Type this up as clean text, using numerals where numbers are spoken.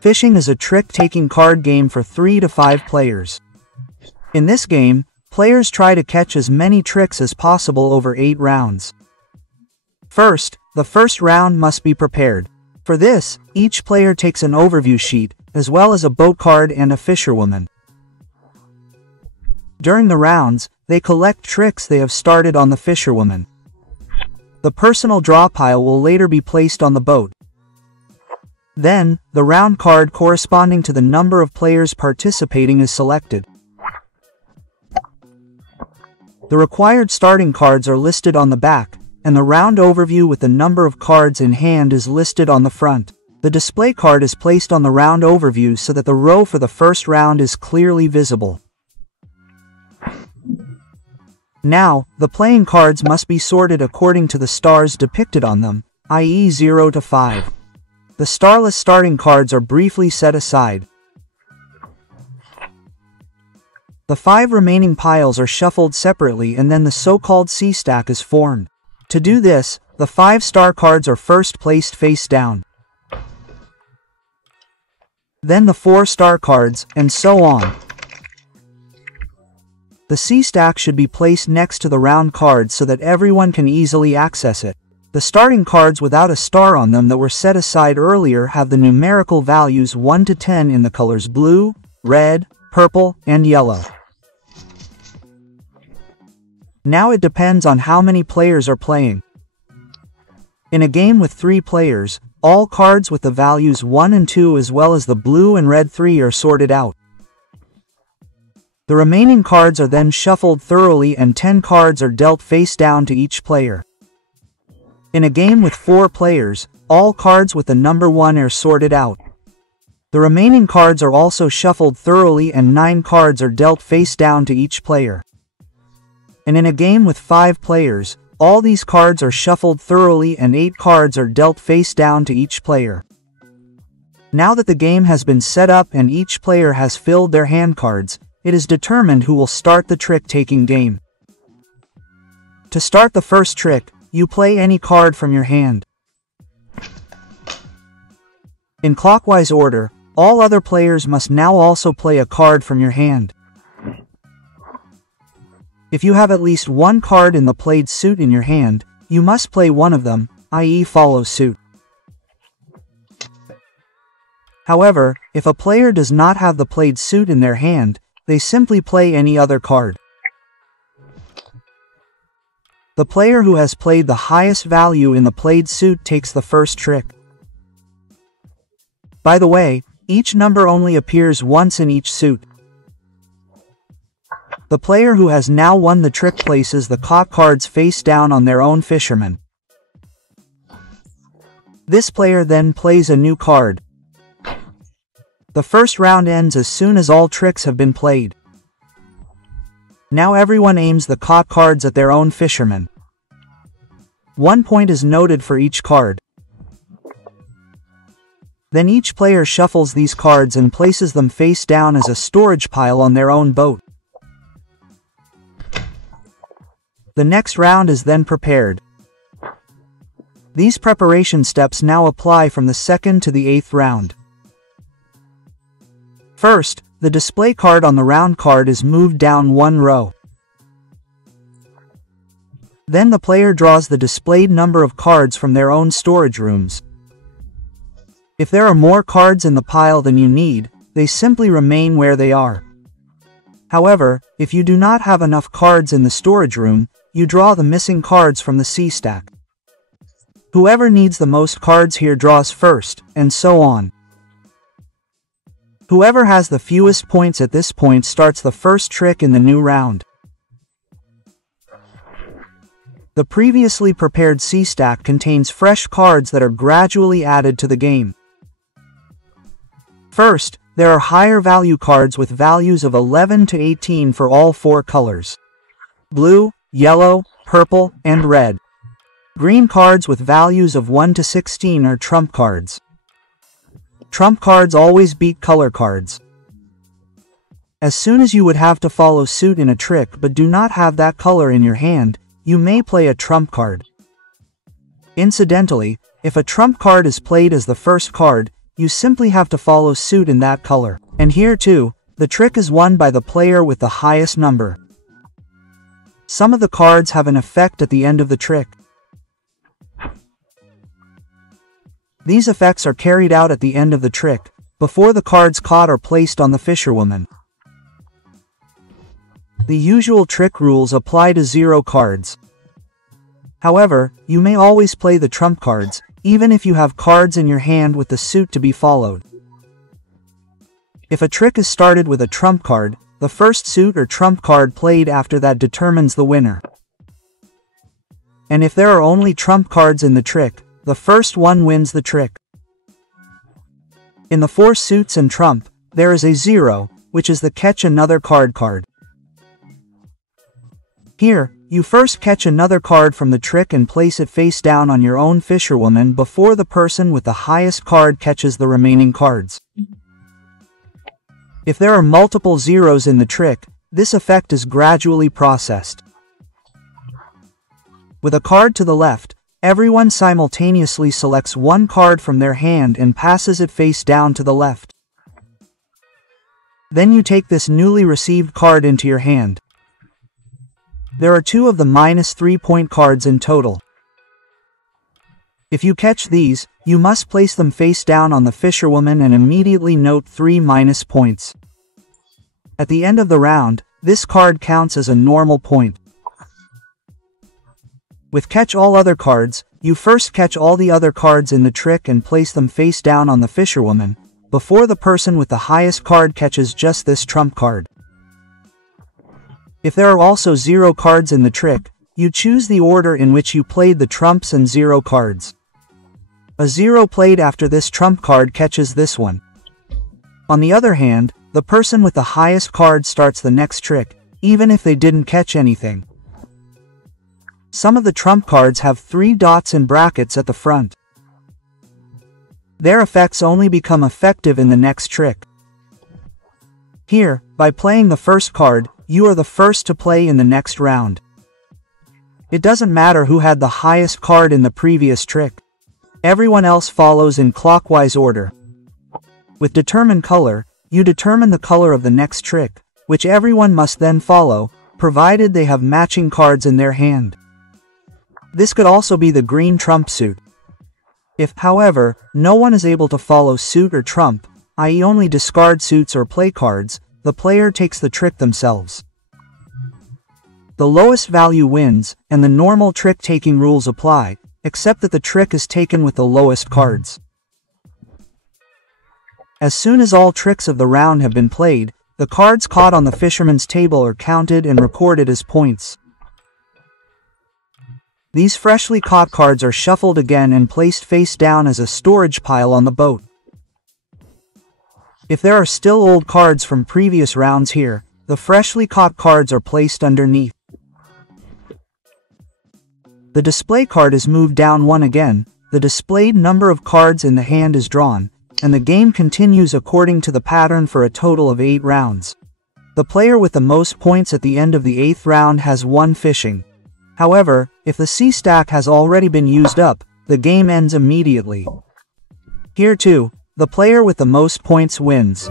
Fishing is a trick-taking card game for 3 to 5 players. In this game, players try to catch as many tricks as possible over 8 rounds. First, the first round must be prepared. For this, each player takes an overview sheet, as well as a boat card and a fisherwoman. During the rounds, they collect tricks they have started on the fisherwoman. The personal draw pile will later be placed on the boat. Then, the round card corresponding to the number of players participating is selected. The required starting cards are listed on the back, and the round overview with the number of cards in hand is listed on the front. The display card is placed on the round overview so that the row for the first round is clearly visible. Now, the playing cards must be sorted according to the stars depicted on them, i.e. 0 to 5. The starless starting cards are briefly set aside. The 5 remaining piles are shuffled separately and then the so-called C stack is formed. To do this, the 5 star cards are first placed face down. Then the 4 star cards, and so on. The C stack should be placed next to the round cards so that everyone can easily access it. The starting cards without a star on them that were set aside earlier have the numerical values 1 to 10 in the colors blue, red, purple, and yellow. Now it depends on how many players are playing. In a game with 3 players, all cards with the values 1 and 2 as well as the blue and red 3 are sorted out. The remaining cards are then shuffled thoroughly and 10 cards are dealt face down to each player. In a game with 4 players, all cards with the number 1 are sorted out. The remaining cards are also shuffled thoroughly and 9 cards are dealt face down to each player. And in a game with 5 players, all these cards are shuffled thoroughly and 8 cards are dealt face down to each player. Now that the game has been set up and each player has filled their hand cards, it is determined who will start the trick-taking game. To start the first trick, you play any card from your hand. In clockwise order, all other players must now also play a card from your hand. If you have at least one card in the played suit in your hand, you must play one of them, i.e. follow suit. However, if a player does not have the played suit in their hand, they simply play any other card. The player who has played the highest value in the played suit takes the first trick. By the way, each number only appears once in each suit. The player who has now won the trick places the caught cards face down on their own fisherman. This player then plays a new card. The first round ends as soon as all tricks have been played. Now everyone aims the caught cards at their own fisherman. 1 point is noted for each card. Then each player shuffles these cards and places them face down as a storage pile on their own boat. The next round is then prepared. These preparation steps now apply from the 2nd to the 8th round. First, the display card on the round card is moved down 1 row. Then the player draws the displayed number of cards from their own storage rooms. If there are more cards in the pile than you need, they simply remain where they are. However, if you do not have enough cards in the storage room, you draw the missing cards from the C stack. Whoever needs the most cards here draws first, and so on. Whoever has the fewest points at this point starts the first trick in the new round. The previously prepared C stack contains fresh cards that are gradually added to the game. First, there are higher value cards with values of 11 to 18 for all 4 colors: blue, yellow, purple, and red. Green cards with values of 1 to 16 are trump cards. Trump cards always beat color cards. As soon as you would have to follow suit in a trick but do not have that color in your hand, you may play a trump card. Incidentally, If a trump card is played as the first card, you simply have to follow suit in that color. And here too, the trick is won by the player with the highest number. Some of the cards have an effect at the end of the trick. These effects are carried out at the end of the trick, before the cards caught are placed on the fisherwoman. The usual trick rules apply to 0 cards. However, you may always play the trump cards, even if you have cards in your hand with the suit to be followed. If a trick is started with a trump card, the first suit or trump card played after that determines the winner. And if there are only trump cards in the trick, the first one wins the trick. In the 4 suits and trump, there is a 0, which is the catch another card card. Here, you first catch another card from the trick and place it face down on your own fisherwoman before the person with the highest card catches the remaining cards. If there are multiple zeros in the trick, this effect is gradually processed. With a card to the left, everyone simultaneously selects one card from their hand and passes it face down to the left. Then you take this newly received card into your hand. There are 2 of the -3 point cards in total. If you catch these, you must place them face down on the fisherwoman and immediately note 3 minus points. At the end of the round, this card counts as a normal point. With catch all other cards, you first catch all the other cards in the trick and place them face down on the fisherwoman, before the person with the highest card catches just this trump card. If there are also 0 cards in the trick, you choose the order in which you played the trumps and 0 cards. A 0 played after this trump card catches this one. On the other hand, the person with the highest card starts the next trick, even if they didn't catch anything. Some of the trump cards have 3 dots in brackets at the front. Their effects only become effective in the next trick. Here, by playing the first card, you are the first to play in the next round. It doesn't matter who had the highest card in the previous trick. Everyone else follows in clockwise order. With determine color, you determine the color of the next trick, which everyone must then follow, provided they have matching cards in their hand. This could also be the green trump suit. If, however, no one is able to follow suit or trump, i.e. only discard suits or play cards, the player takes the trick themselves. The lowest value wins, and the normal trick-taking rules apply, except that the trick is taken with the lowest cards. As soon as all tricks of the round have been played, the cards caught on the fisherman's table are counted and recorded as points. These freshly caught cards are shuffled again and placed face down as a storage pile on the boat. If there are still old cards from previous rounds here, the freshly caught cards are placed underneath. The display card is moved down 1 again, the displayed number of cards in the hand is drawn, and the game continues according to the pattern for a total of 8 rounds. The player with the most points at the end of the 8th round has won fishing. However, if the C stack has already been used up, the game ends immediately. Here too, the player with the most points wins.